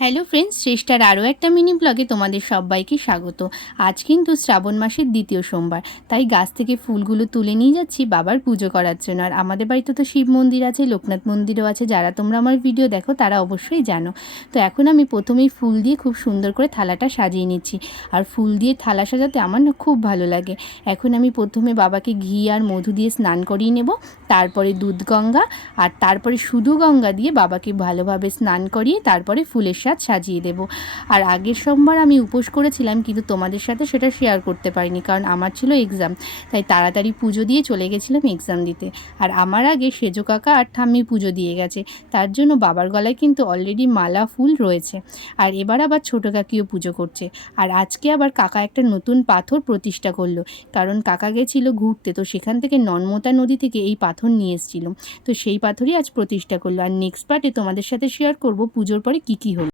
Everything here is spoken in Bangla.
হ্যালো ফ্রেন্ডস, চেষ্টার আরও একটা মিনি ব্লগে তোমাদের সবাইকে স্বাগত। আজ কিন্তু শ্রাবণ মাসের দ্বিতীয় সোমবার, তাই গাছ থেকে ফুলগুলো তুলে নিয়ে যাচ্ছি বাবার পুজো করার জন্য। আর আমাদের বাড়িতে তো শিব মন্দির আছে, লোকনাথ মন্দিরও আছে, যারা তোমরা আমার ভিডিও দেখো তারা অবশ্যই জানো। তো এখন আমি প্রথমেই ফুল দিয়ে খুব সুন্দর করে থালাটা সাজিয়ে নিচ্ছি। আর ফুল দিয়ে থালা সাজাতে আমার না খুব ভালো লাগে। এখন আমি প্রথমে বাবাকে ঘি আর মধু দিয়ে স্নান করিয়ে নেব, তারপরে দুধ গঙ্গা আর তারপরে শুধু গঙ্গা দিয়ে বাবাকে ভালোভাবে স্নান করিয়ে তারপরে ফুলের সাজিয়ে দেব। আর আগের সোমবার আমি উপোস করেছিলাম, কিন্তু তোমাদের সাথে সেটা শেয়ার করতে পারিনি, কারণ আমার ছিল এক্সাম। তাই তাড়াতাড়ি পুজো দিয়ে চলে গেছিলাম এক্সাম দিতে। আর আমার আগে সেজো কাকা আর ঠাম্মি পুজো দিয়ে গেছে, তার জন্য বাবার গলায় কিন্তু অলরেডি মালা ফুল রয়েছে। আর এবার আবার ছোটো কাকিও পুজো করছে। আর আজকে আবার কাকা একটা নতুন পাথর প্রতিষ্ঠা করলো, কারণ কাকা গেছিল ঘুরতে, তো সেখান থেকে নর্মদা নদী থেকে এই পাথর নিয়ে এসেছিল। তো সেই পাথরই আজ প্রতিষ্ঠা করলো। আর নেক্সট পার্টে তোমাদের সাথে শেয়ার করব পুজোর পরে কী কী হলো।